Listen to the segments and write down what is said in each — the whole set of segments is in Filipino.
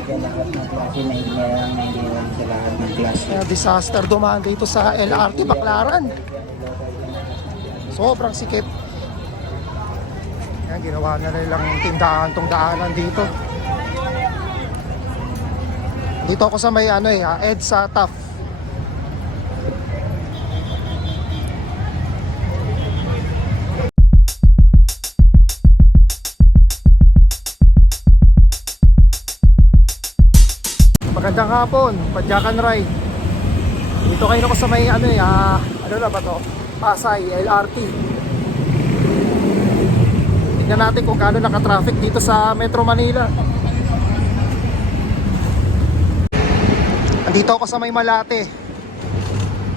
lahat ng klase na hindi sa lahat ng klase. Disaster dumaan dito sa LRT Baclaran. Sobrang sikip. Yan, ginawa na nilang tindahan tong daanan dito. Dito ako sa may EDSA TAF. Magandang hapon, Padyakan Ride. Dito kayo ako sa may ano na ba to? Pasay, LRT. Tingnan natin kung gaano naka-traffic dito sa Metro Manila. Andito ako sa may Malate.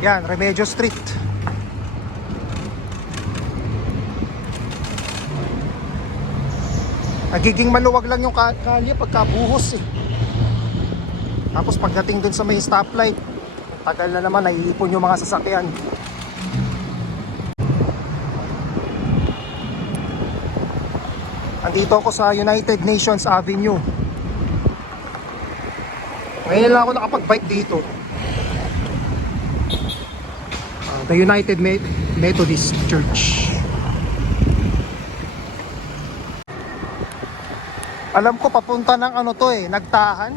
Yan, Remedios Street. Nagiging maluwag lang yung kalye pagka buhos eh. Tapos pagdating dun sa may stoplight, tagal na naman, naiipon yung mga sasakyan. Andito ako sa United Nations Avenue. Ngayon lang ako nakapag-bike dito. The United Methodist Church. Alam ko papunta ng Nagtahan.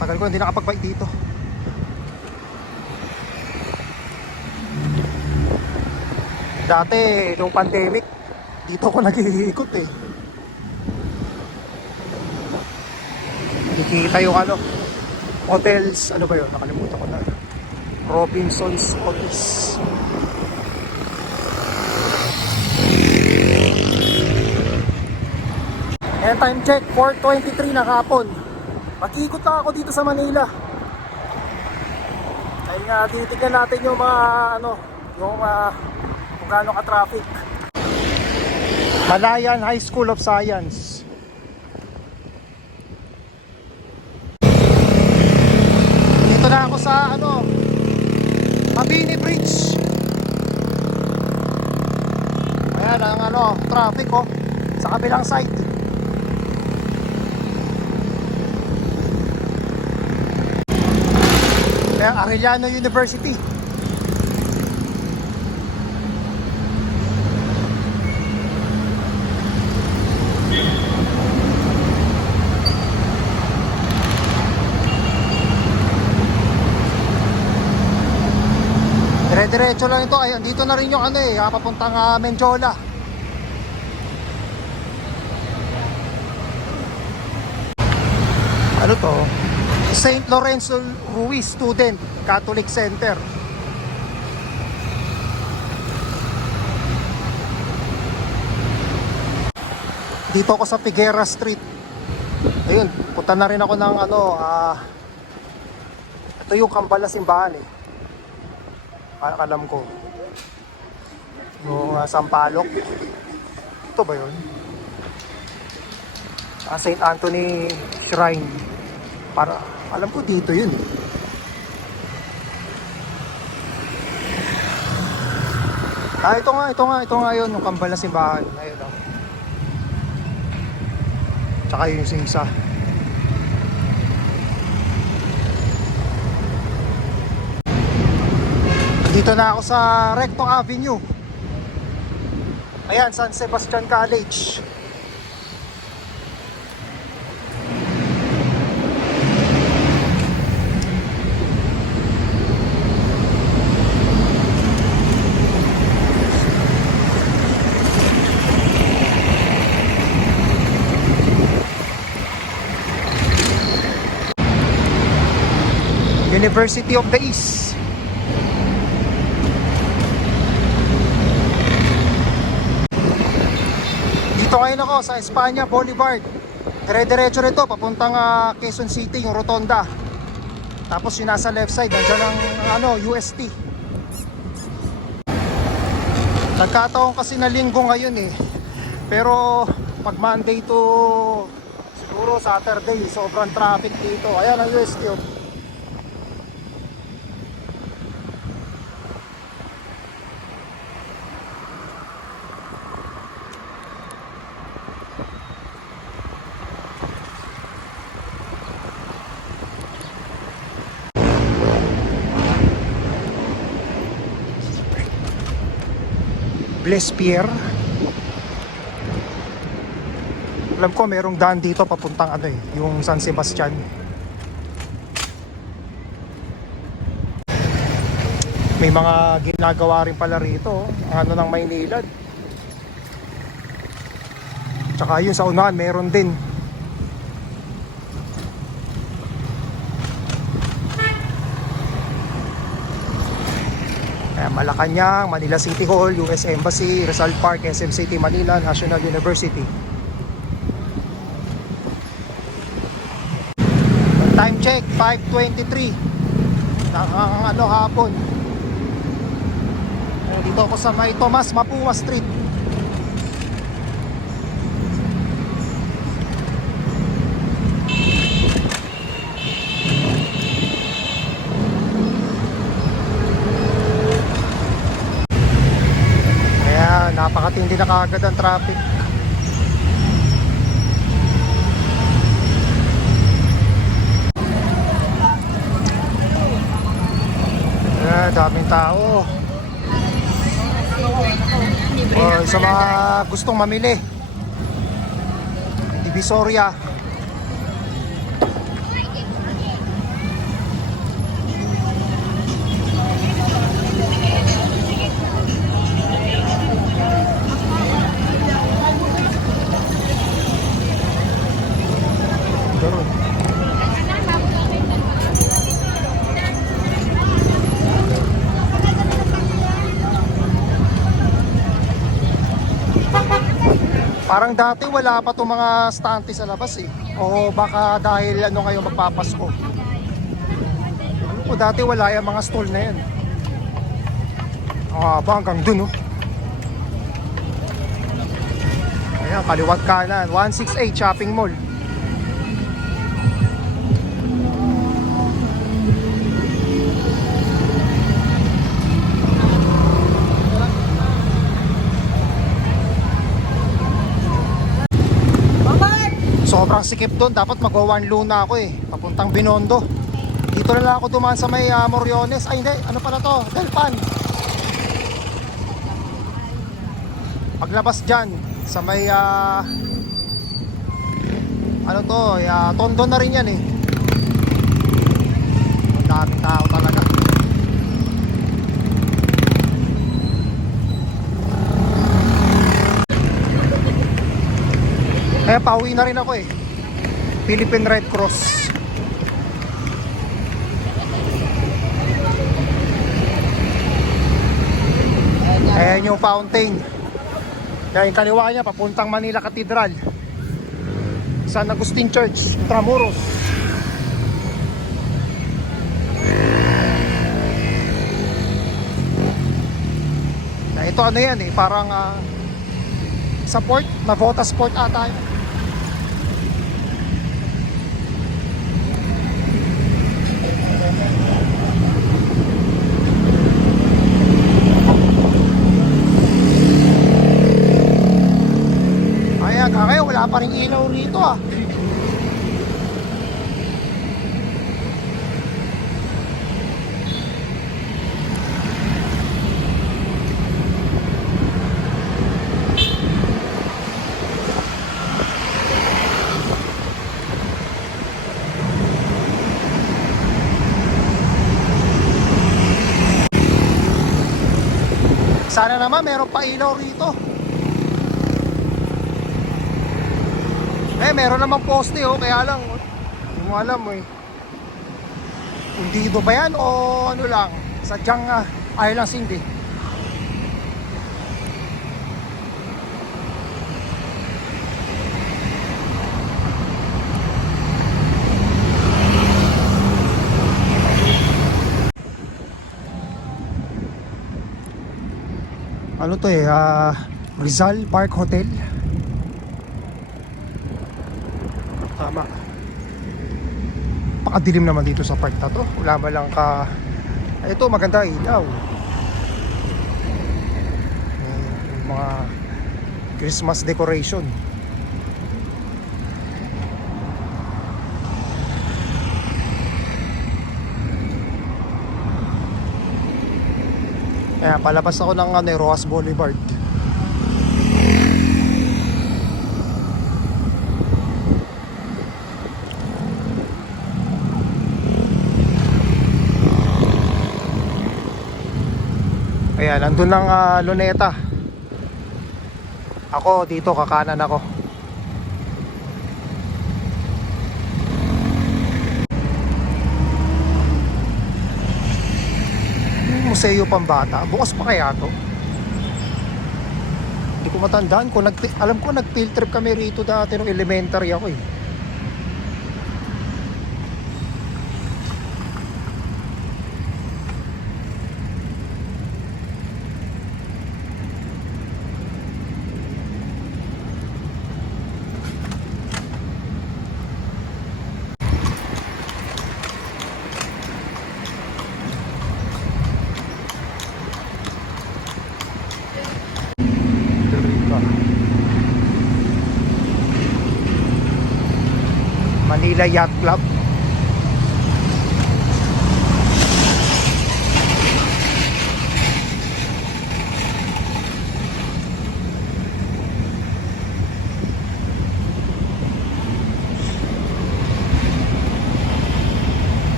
Tagal ko hindi nakapag-bike dito. Dati, nung pandemic, dito ako nag-iikot eh. Nakikita yung hotels, ano ba yun? Nakalimutan ko na. Robinson's Hotels. And time check, 4:23 na hapon. Mag-ikot lang ako dito sa Manila. Dahil nga titignan natin yung mga kung gaano ka-traffic. Malayan High School of Science. Dito na ako sa Mabini Bridge. Ayan ang traffic sa kabilang side. Arellano University. Dire-diretso lang ito. Ayun, dito na rin yung papuntang Menjola. Ano to? St. Lorenzo Ruiz Student Catholic Center. Dito ako sa Figuera Street. Ayun, punta na rin ako ng ito yung Kambala Simbahan eh. Alam ko. Yung Sampalok. Ito ba yun? St. Anthony Shrine. Para alam ko dito yun. Ito nga yun, yung Kambal na Simbahan. Ayun Tsaka yun yung isa. Dito na ako sa Recto Avenue. Ayan, San Sebastian College. University of the East. Dito ngayon ako sa Espanya Boulevard. Dire-diretso rito papuntang Quezon City, yung Rotonda. Tapos yung nasa left side, nandiyan ang UST. Nagkataon kasi na linggo ngayon eh. Pero pag Monday to siguro Saturday, sobrang traffic dito. Ayan ang UST. Lespier. Alam ko merong daan dito papuntang ano yung San Sebastian. May mga ginagawa rin pala rito, ang ano ng Maynilad. Tsaka yun sa unahan meron din. Malacanang, Manila City Hall, US Embassy, Rizal Park, SM City Manila, National University. Time check 5:23 ng hapon. Dito ako sa may Tomas Mapua Street. Kaya napakatindi na kaagad ang traffic. Daming tao. Sa mga gustong mamili, Divisoria. Parang dati wala pa itong mga stante sa labas O baka dahil ano ngayon magpapasko. O dati wala yung mga stall na yan. Ba hanggang dun Ayan, kaliwat kanan 168 Shopping Mall. Sobrang sikip doon, dapat mag-one luna ako papuntang Binondo. Dito na lang ako dumaan sa may Moriones. Ay hindi, ano pala to? Delpan. Paglabas dyan sa may Tondo na rin yan Ang daming tao talaga. Kaya pauwi na rin ako Philippine Red Cross. Ayan yung fountain. Kaya yung kaliwa niya papuntang Manila Cathedral, San Agustin Church, Intramuros. Ito ano yan parang sa port, Navota Sport ata yun. Ayan, kaya wala pa rin ilaw rito Sana naman meron pa ilaw rito. Meron naman poste kaya lang hindi mo alam hundido ba yan o ano lang, sadyang ayaw lang sindi. Ano to Rizal Park Hotel. Tama. Pakadilim naman dito sa park na to. Wala ba lang ito maganda ilaw. Mga Christmas decoration. Kaya palabas ako ng Rojas Boulevard. Ayan, nandun ng Luneta. Ako dito, kakanan ako. Museo Pambata. Bukas pa kaya to? Hindi ko matandaan kung alam ko nag-field trip kami rito dati nung elementary ako eh. Manila Yacht Club.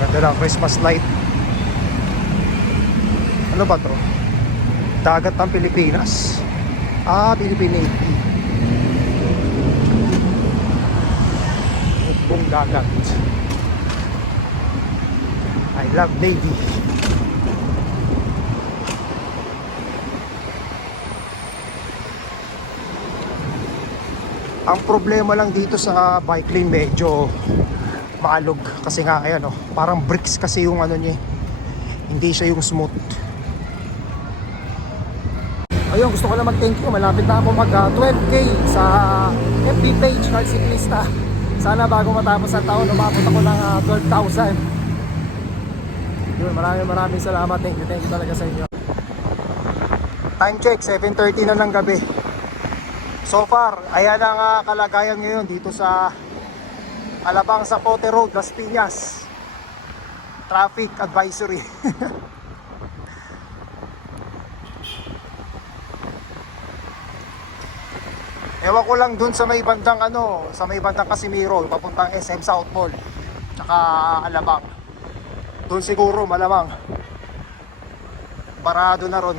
Ganda ng Christmas light. Ano ba to? Dagat ng Pilipinas. Philippine Navy. Buong dagat. I love Navy. Ang problema lang dito sa bike lane medyo maalog kasi nga ayan oh, parang bricks kasi yung ano niya. Hindi siya yung smooth. Ayun, gusto ko lang mag-thank you. Malapit na ako mag 12K sa FB page, Car Ciclista. Sana bago matapos ang taon, umabot ako ng 12,000. Yun, maraming salamat. Thank you talaga sa inyo. Time check, 7:30 na ng gabi. So far, ayan ang kalagayan ngayon dito sa Alabang Zapote Road, Las Piñas. Traffic advisory. Ewan ko lang dun sa may bandang sa may bandang Casimiro, papuntang SM South Mall, tsaka Alabang. Doon siguro malamang barado na ron.